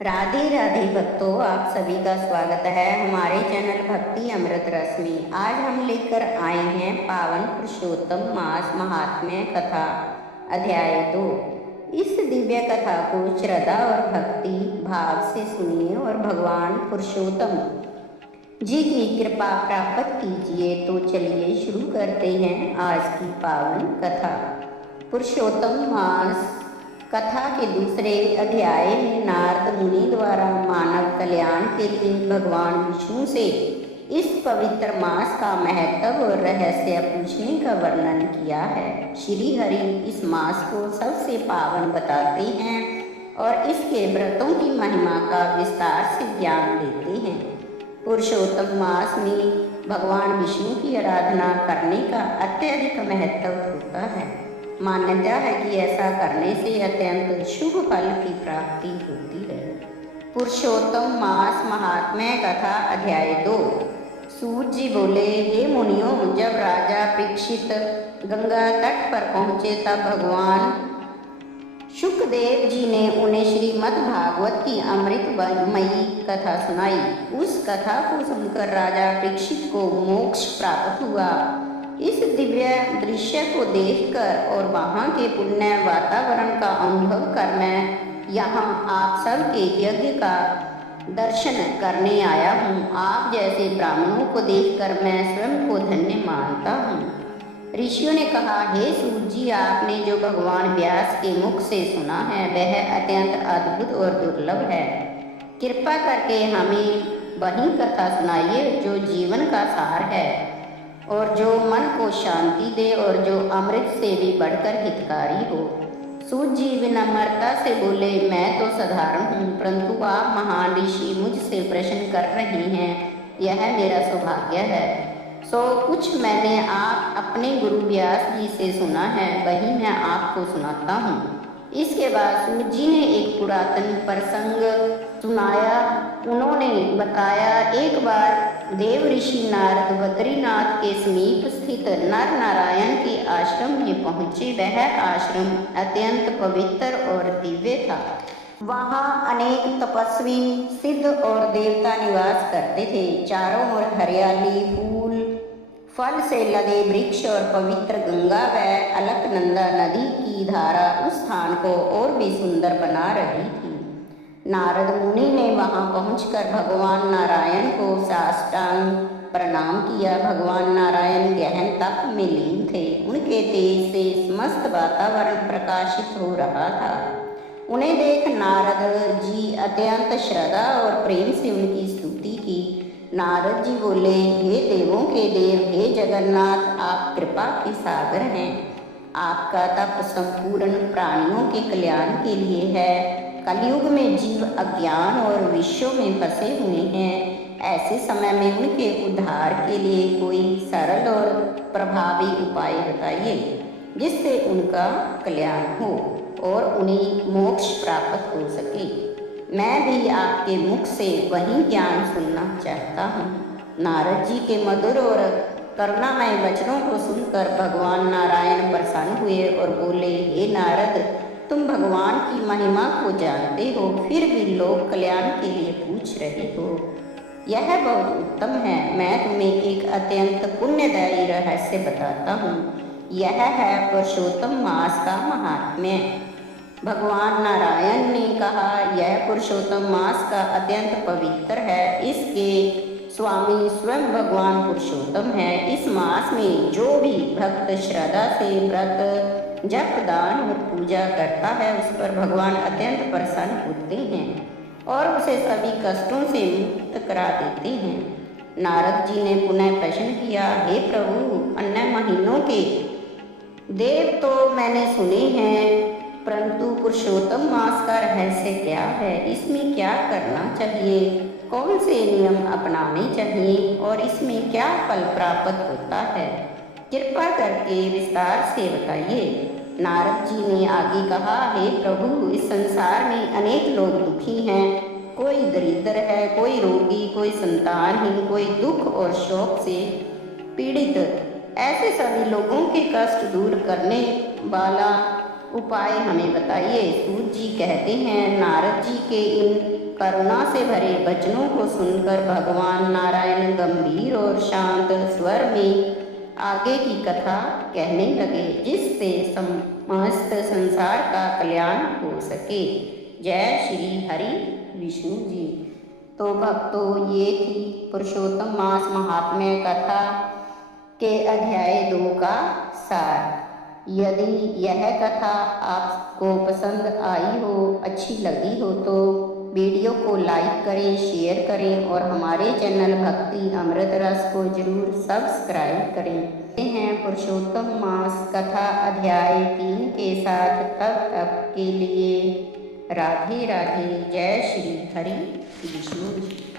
राधे राधे भक्तों, आप सभी का स्वागत है हमारे चैनल भक्ति अमृत रस में। आज हम लेकर आए हैं पावन पुरुषोत्तम मास महात्म्य कथा अध्याय 2। इस दिव्य कथा को श्रद्धा और भक्ति भाव से सुनिए और भगवान पुरुषोत्तम जी की कृपा प्राप्त कीजिए। तो चलिए शुरू करते हैं आज की पावन कथा। पुरुषोत्तम मास कथा के दूसरे अध्याय में नारद मुनि द्वारा मानव कल्याण के लिए भगवान विष्णु से इस पवित्र मास का महत्व और रहस्य पूछने का वर्णन किया है। श्री हरि इस मास को सबसे पावन बताते हैं और इसके व्रतों की महिमा का विस्तार से ज्ञान देते हैं। पुरुषोत्तम मास में भगवान विष्णु की आराधना करने का अत्यधिक महत्व होता है। मान्यता है कि ऐसा करने से अत्यंत शुभ फल की प्राप्ति होती है। पुरुषोत्तम मास महात्म्य कथा अध्याय 2। सूत जी बोले, हे मुनियों, जब राजा परीक्षित गंगा तट पर पहुँचे तब भगवान शुकदेव जी ने उन्हें श्रीमद् भागवत की अमृतमयी कथा सुनाई। उस कथा को सुनकर राजा परीक्षित को मोक्ष प्राप्त हुआ। इस दिव्य दृश्य को देखकर और वहाँ के पुण्य वातावरण का अनुभव कर मैं यहाँ आप सब के यज्ञ का दर्शन करने आया हूँ। आप जैसे ब्राह्मणों को देखकर मैं स्वयं को धन्य मानता हूँ। ऋषियों ने कहा, हे सूत जी, आपने जो भगवान व्यास के मुख से सुना है वह अत्यंत अद्भुत और दुर्लभ है। कृपा करके हमें वही कथा सुनाइए जो जीवन का सार है और जो मन को शांति दे और जो अमृत से भी बढ़कर हितकारी हो। सूत जी विनम्रता से बोले, मैं तो साधारण हूँ, परंतु आप महान ऋषि मुझसे प्रश्न कर रहे हैं, यह मेरा सौभाग्य है। सो कुछ मैंने आप अपने गुरु व्यास जी से सुना है, वही मैं आपको सुनाता हूँ। इसके बाद सूत जी ने एक पुरातन प्रसंग सुनाया। उन्होंने बताया, एक बार देव ऋषि नारद बद्रीनाथ के समीप स्थित नर नारायण के आश्रम में पहुँचे। वह आश्रम अत्यंत पवित्र और दिव्य था। वहाँ अनेक तपस्वी, सिद्ध और देवता निवास करते थे। चारों ओर हरियाली, फूल फल से लदे वृक्ष और पवित्र गंगा व अलकनंदा नदी की धारा उस स्थान को और भी सुंदर बना रही थी। नारद मुनि ने वहां पहुंचकर भगवान नारायण को साष्टांग प्रणाम किया। भगवान नारायण गहन तप में लीन थे। उनके तेज से समस्त वातावरण प्रकाशित हो रहा था। उन्हें देख नारद जी अत्यंत श्रद्धा और प्रेम से उनकी स्तुति की। नारद जी बोले, हे देवों के देव, हे जगन्नाथ, आप कृपा के सागर हैं। आपका तप संपूर्ण प्राणियों के कल्याण के लिए है। कलयुग में जीव अज्ञान और विषयों में फंसे हुए हैं। ऐसे समय में उनके उद्धार के लिए कोई सरल और प्रभावी उपाय बताइए जिससे उनका कल्याण हो और उन्हें मोक्ष प्राप्त हो सके। मैं भी आपके मुख से वही ज्ञान सुनना चाहता हूँ। नारद जी के मधुर और करुणामय वचनों को सुनकर भगवान नारायण प्रसन्न हुए और बोले, हे नारद, तुम भगवान की महिमा को जानते हो, फिर भी लोक कल्याण के लिए पूछ रहे हो। यह बहुत उत्तम है। मैं तुम्हें एक अत्यंत पुण्यदायी रहस्य बताता हूँ। यह है पुरुषोत्तम मास का महात्म्य। भगवान नारायण ने कहा, यह पुरुषोत्तम मास का अत्यंत पवित्र है। इसके स्वामी स्वयं भगवान पुरुषोत्तम है। इस मास में जो भी भक्त श्रद्धा से व्रत, जप, दान और पूजा करता है उस पर भगवान अत्यंत प्रसन्न होते हैं और उसे सभी कष्टों से मुक्त करा देते हैं। नारद जी ने पुनः प्रश्न किया, हे प्रभु, अन्य महीनों के देव तो मैंने सुने हैं, परंतु पुरुषोत्तम मास का रहस्य क्या है? इसमें क्या करना चाहिए? कौन से नियम अपनाने चाहिए और इसमें क्या फल प्राप्त होता है? कृपा करके विस्तार से बताइए। नारद जी ने आगे कहा, हे प्रभु, इस संसार में अनेक लोग दुखी हैं। कोई दरिद्र है, कोई रोगी, कोई संतानहीन, कोई दुख और शोक से पीड़ित। ऐसे सभी लोगों के कष्ट दूर करने वाला उपाय हमें बताइए। सूत जी कहते हैं, नारद जी के इन करुणा से भरे वचनों को सुनकर भगवान नारायण गंभीर और शांत स्वर में आगे की कथा कहने लगे, जिससे समस्त संसार का कल्याण हो सके। जय श्री हरि विष्णु जी। तो भक्तों, ये थी पुरुषोत्तम मास महात्म्य कथा के अध्याय 2 का सार। यदि यह कथा आपको पसंद आई हो, अच्छी लगी हो, तो वीडियो को लाइक करें, शेयर करें और हमारे चैनल भक्ति अमृत रस को जरूर सब्सक्राइब करें। हैं पुरुषोत्तम मास कथा अध्याय 3 के साथ। तब तक के लिए राधे राधे। जय श्री हरि विष्णु।